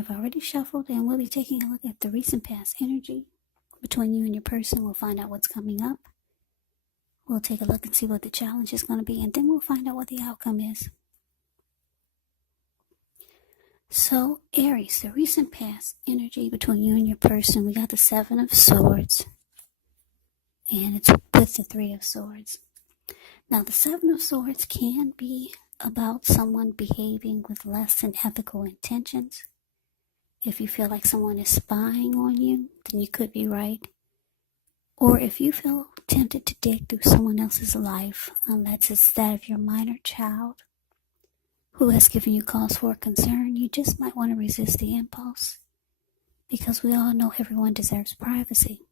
I've already shuffled, and we'll be taking a look at the recent past energy between you and your person. We'll find out what's coming up. We'll take a look and see what the challenge is going to be, and then we'll find out what the outcome is. So, Aries, the recent past energy between you and your person, we got the Seven of Swords, and it's with the Three of Swords. Now, the Seven of Swords can be about someone behaving with less than ethical intentions. If you feel like someone is spying on you, then you could be right. Or if you feel tempted to dig through someone else's life, unless it's that of your minor child who has given you cause for concern, you just might want to resist the impulse, because we all know everyone deserves privacy.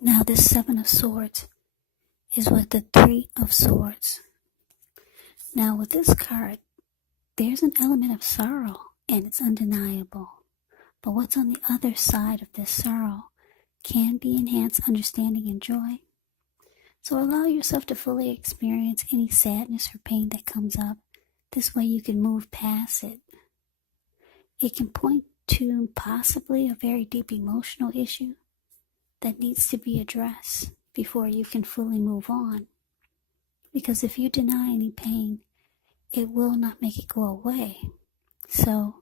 Now, this Seven of Swords is with the Three of Swords. Now, with this card, there's an element of sorrow, and it's undeniable. But what's on the other side of this sorrow can be enhanced understanding and joy. So allow yourself to fully experience any sadness or pain that comes up. This way you can move past it. It can point to possibly a very deep emotional issue that needs to be addressed before you can fully move on. Because if you deny any pain, it will not make it go away. So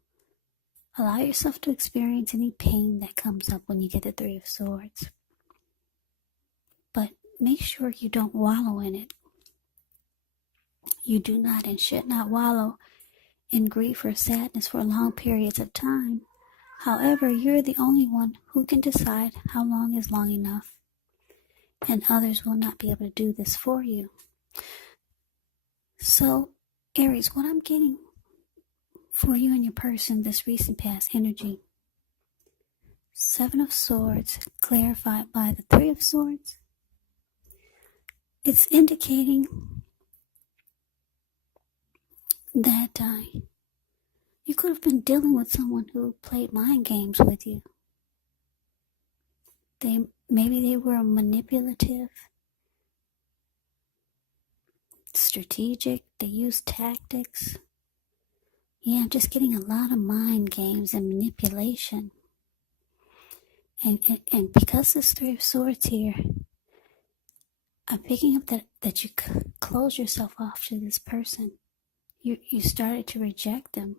allow yourself to experience any pain that comes up when you get the Three of Swords. But make sure you don't wallow in it. You do not and should not wallow in grief or sadness for long periods of time. However, you're the only one who can decide how long is long enough, and others will not be able to do this for you. So, Aries, what I'm getting for you and your person, this recent past energy, Seven of Swords clarified by the Three of Swords, it's indicating that you could have been dealing with someone who played mind games with you. Maybe they were manipulative, strategic, they used tactics. Yeah, I'm just getting a lot of mind games and manipulation. And because this Three of Swords here, I'm picking up that you close yourself off to this person. You started to reject them.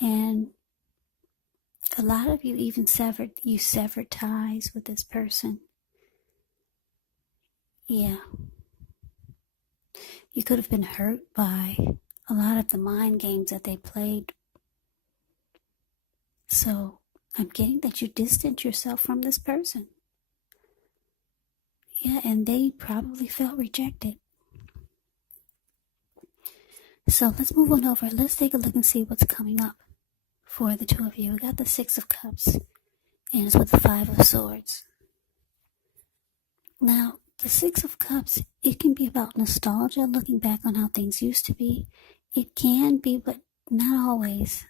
And a lot of you even severed ties with this person. Yeah. You could have been hurt by a lot of the mind games that they played. So I'm getting that you distance yourself from this person. Yeah, and they probably felt rejected. So let's move on over. Let's take a look and see what's coming up for the two of you. We got the Six of Cups, and it's with the Five of Swords. Now, the Six of Cups, it can be about nostalgia, looking back on how things used to be. It can be, but not always,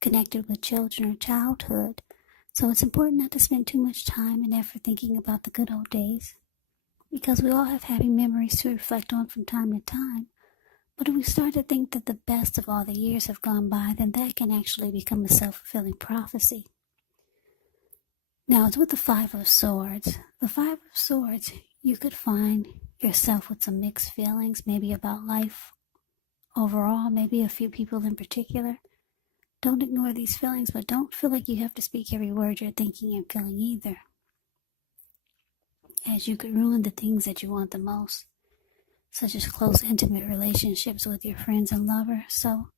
connected with children or childhood. So it's important not to spend too much time and effort thinking about the good old days, because we all have happy memories to reflect on from time to time. But if we start to think that the best of all the years have gone by, then that can actually become a self-fulfilling prophecy. Now, it's with the Five of Swords. The Five of Swords, you could find yourself with some mixed feelings, maybe about life overall, maybe a few people in particular. Don't ignore these feelings, but don't feel like you have to speak every word you're thinking and feeling either, as you could ruin the things that you want the most, such as close, intimate relationships with your friends and lovers. So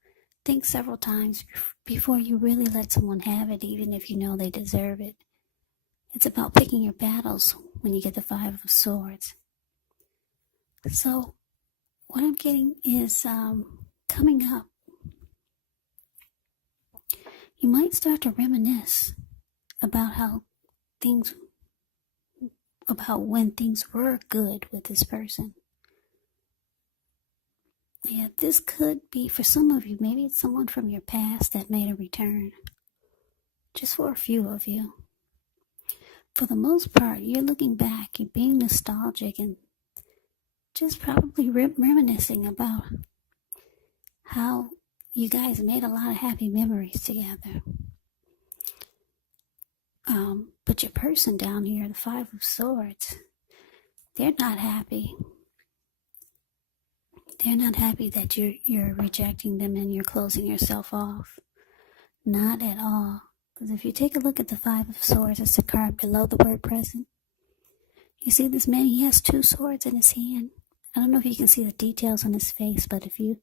think several times before you really let someone have it, even if you know they deserve it. It's about picking your battles when you get the Five of Swords. So what I'm getting is coming up, you might start to reminisce about when things were good with this person. Yeah, this could be, for some of you, maybe it's someone from your past that made a return. Just for a few of you. For the most part, you're looking back, you're being nostalgic, and just probably reminiscing about how you guys made a lot of happy memories together. But your person down here, the Five of Swords, they're not happy. They're not happy that you're rejecting them and you're closing yourself off. Not at all. Because if you take a look at the Five of Swords, it's the card below the word present. You see this man, he has 2 swords in his hand. I don't know if you can see the details on his face, but if you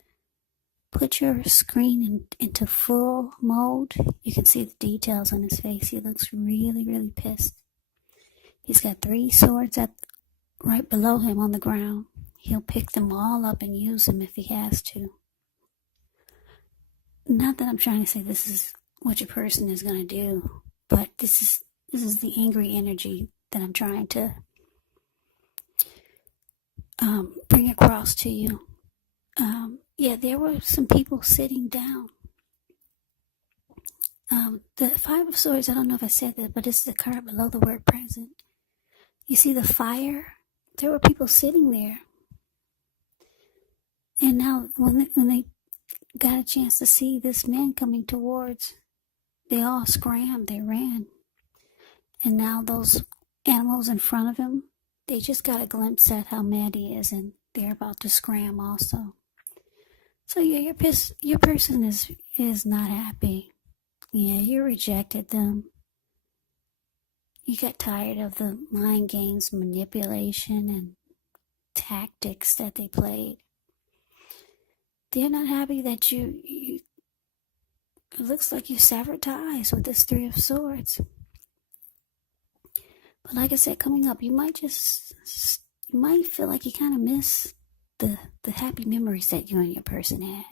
put your screen into full mode, you can see the details on his face. He looks really, really pissed. He's got 3 swords right below him on the ground. He'll pick them all up and use them if he has to. Not that I'm trying to say this is what your person is going to do, but this is the angry energy that I'm trying to bring across to you. Yeah, there were some people sitting down. The Five of Swords, I don't know if I said that, but it's the card below the word present. You see the fire? There were people sitting there. And now when they got a chance to see this man coming towards, they all scrammed, they ran. And now those animals in front of him, they just got a glimpse at how mad he is, and they're about to scram also. So yeah, your person is not happy. Yeah, you rejected them. You got tired of the mind games, manipulation, and tactics that they played. They're not happy that you it looks like you severed ties with this 3 of Swords. But like I said, coming up, you might feel like you kind of miss the happy memories that you and your person had.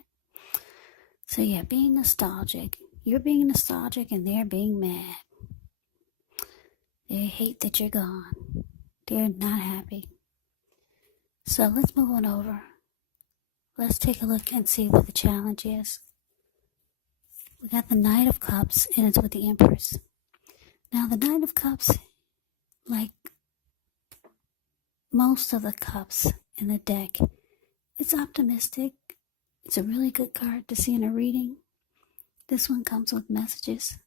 So yeah, being nostalgic. You're being nostalgic and they're being mad. They hate that you're gone. They're not happy. So let's move on over. Let's take a look and see what the challenge is. We got the Knight of Cups, and it's with the Empress. Now, the Knight of Cups, like most of the cups in the deck, it's optimistic. It's a really good card to see in a reading. This one comes with messages.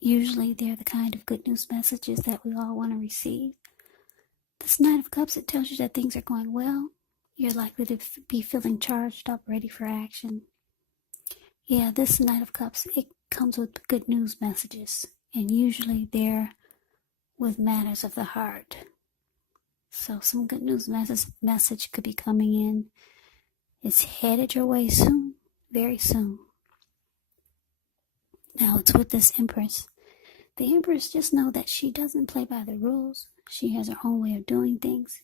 Usually, they're the kind of good news messages that we all want to receive. This Knight of Cups, it tells you that things are going well. You're likely to be feeling charged up, ready for action. Yeah, this Knight of Cups, it comes with good news messages. And usually they're with matters of the heart. So some good news message could be coming in. It's headed your way soon, very soon. Now it's with this Empress. The Empress, just know that she doesn't play by the rules. She has her own way of doing things.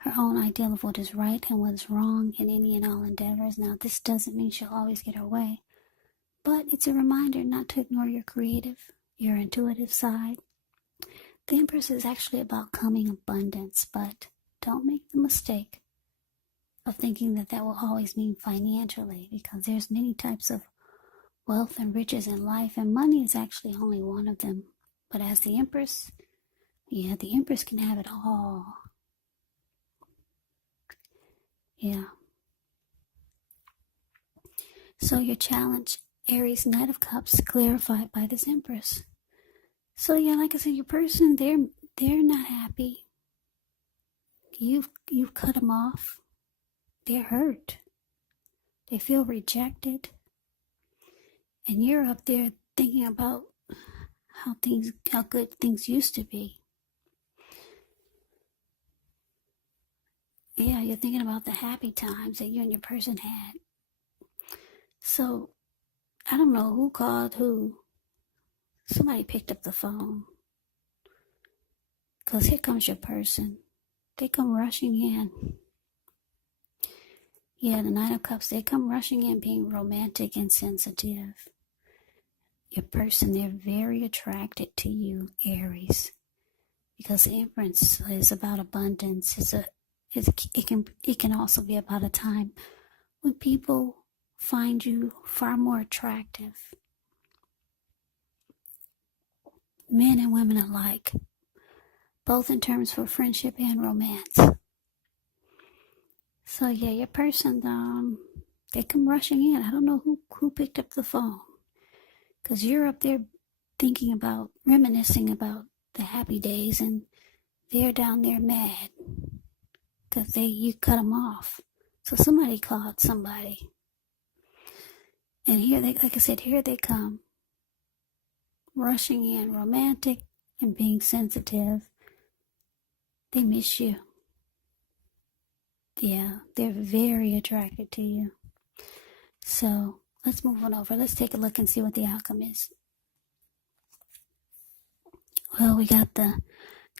Her own ideal of what is right and what is wrong in any and all endeavors. Now, this doesn't mean she'll always get her way, but it's a reminder not to ignore your creative, your intuitive side. The Empress is actually about coming abundance, but don't make the mistake of thinking that will always mean financially, because there's many types of wealth and riches in life, and money is actually only one of them. But as the Empress, yeah, the Empress can have it all. Yeah. So your challenge, Aries, Knight of Cups, clarified by this Empress. So yeah, like I said, your person, they're not happy. You've cut them off. They're hurt. They feel rejected. And you're up there thinking about how good things used to be. Yeah, you're thinking about the happy times that you and your person had. So, I don't know who called who. Somebody picked up the phone. Because here comes your person. They come rushing in. Yeah, the Knight of Cups, they come rushing in being romantic and sensitive. Your person, they're very attracted to you, Aries. Because the Empress is about abundance. It can also be about a time when people find you far more attractive. Men and women alike, both in terms for friendship and romance. So yeah, your person, They come rushing in. I don't know who picked up the phone. Because you're up there thinking about, reminiscing about the happy days, and they're down there mad because you cut them off. So somebody called somebody. And here they, like I said, here they come. Rushing in, romantic and being sensitive. They miss you. Yeah, they're very attracted to you. So let's move on over. Let's take a look and see what the outcome is. Well, we got the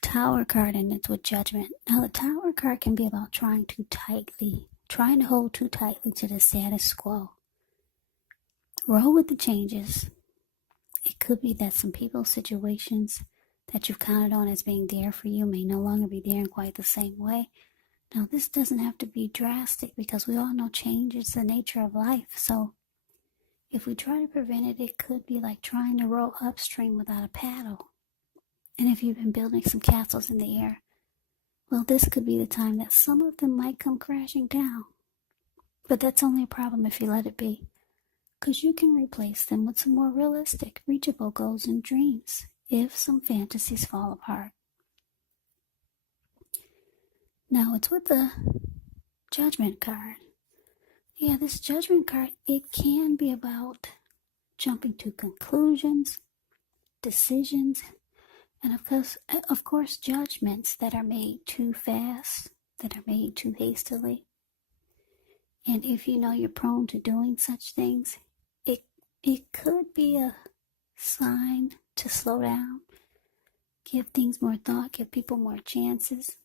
Tower card, and it's with Judgment. Now, the Tower card can be about trying to hold too tightly to the status quo. Roll with the changes. It could be that some people's situations that you've counted on as being there for you may no longer be there in quite the same way. Now, this doesn't have to be drastic because we all know change is the nature of life. So, if we try to prevent it, it could be like trying to row upstream without a paddle. And if you've been building some castles in the air, well, this could be the time that some of them might come crashing down. But that's only a problem if you let it be, because you can replace them with some more realistic, reachable goals and dreams if some fantasies fall apart. Now, it's with the Judgment card. Yeah, this Judgment card, it can be about jumping to conclusions, decisions, and of course, judgments that are made too fast, that are made too hastily. And if you know you're prone to doing such things, it could be a sign to slow down, give things more thought, give people more chances.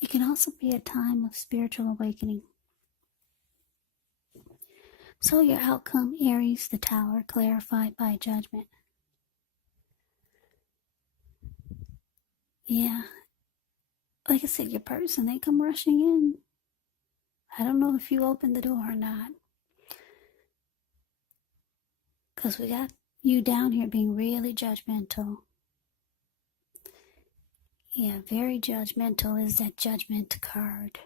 It can also be a time of spiritual awakening. So your outcome, Aries, the Tower, clarified by Judgment. Yeah, like I said, your person, they come rushing in. I don't know if you opened the door or not. Because we got you down here being really judgmental. Yeah, very judgmental is that Judgment card.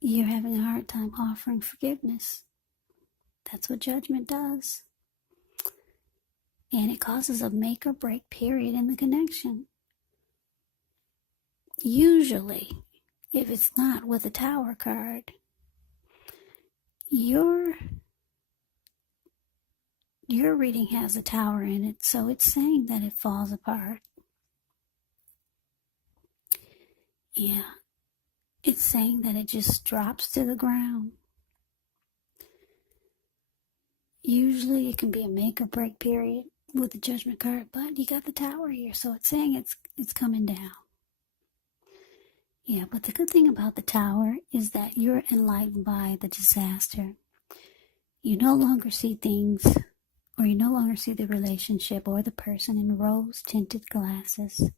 You're having a hard time offering forgiveness. That's what Judgment does. And it causes a make or break period in the connection. Usually, if it's not with a Tower card, your reading has a Tower in it, so it's saying that it falls apart. Yeah, it's saying that it just drops to the ground. Usually it can be a make or break period with the Judgment card, but you got the Tower here, so it's saying it's coming down. Yeah, but the good thing about the Tower is that you're enlightened by the disaster. You no longer see things, or you no longer see the relationship or the person in rose-tinted glasses.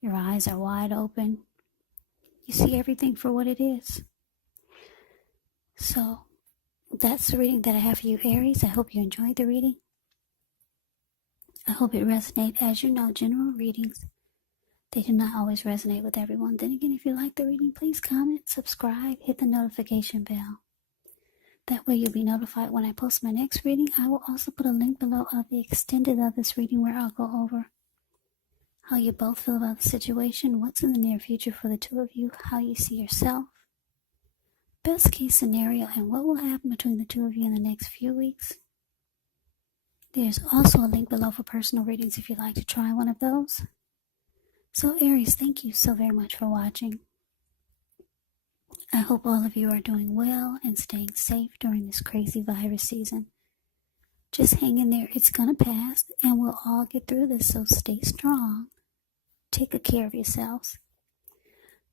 Your eyes are wide open. You see everything for what it is. So, that's the reading that I have for you, Aries. I hope you enjoyed the reading. I hope it resonates. As you know, general readings, they do not always resonate with everyone. Then again, if you like the reading, please comment, subscribe, hit the notification bell. That way you'll be notified when I post my next reading. I will also put a link below of the extended of this reading where I'll go over how you both feel about the situation, what's in the near future for the two of you, how you see yourself, best case scenario, and what will happen between the two of you in the next few weeks. There's also a link below for personal readings if you'd like to try one of those. So Aries, thank you so very much for watching. I hope all of you are doing well and staying safe during this crazy virus season. Just hang in there. It's going to pass, and we'll all get through this, so stay strong. Take good care of yourselves.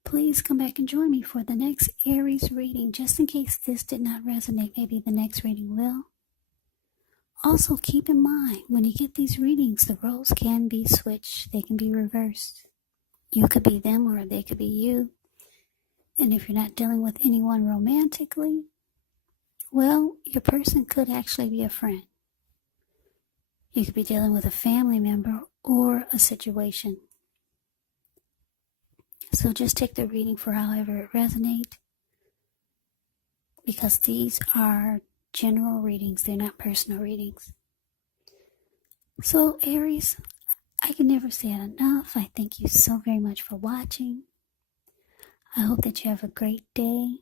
Please come back and join me for the next Aries reading. Just in case this did not resonate, maybe the next reading will. Also, keep in mind, when you get these readings, the roles can be switched. They can be reversed. You could be them or they could be you. And if you're not dealing with anyone romantically, well, your person could actually be a friend. You could be dealing with a family member or a situation. So just take the reading for however it resonates. because these are general readings. They're not personal readings. So Aries, I can never say it enough. I thank you so very much for watching. I hope that you have a great day.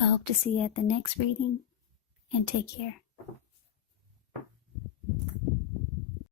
I hope to see you at the next reading, and take care.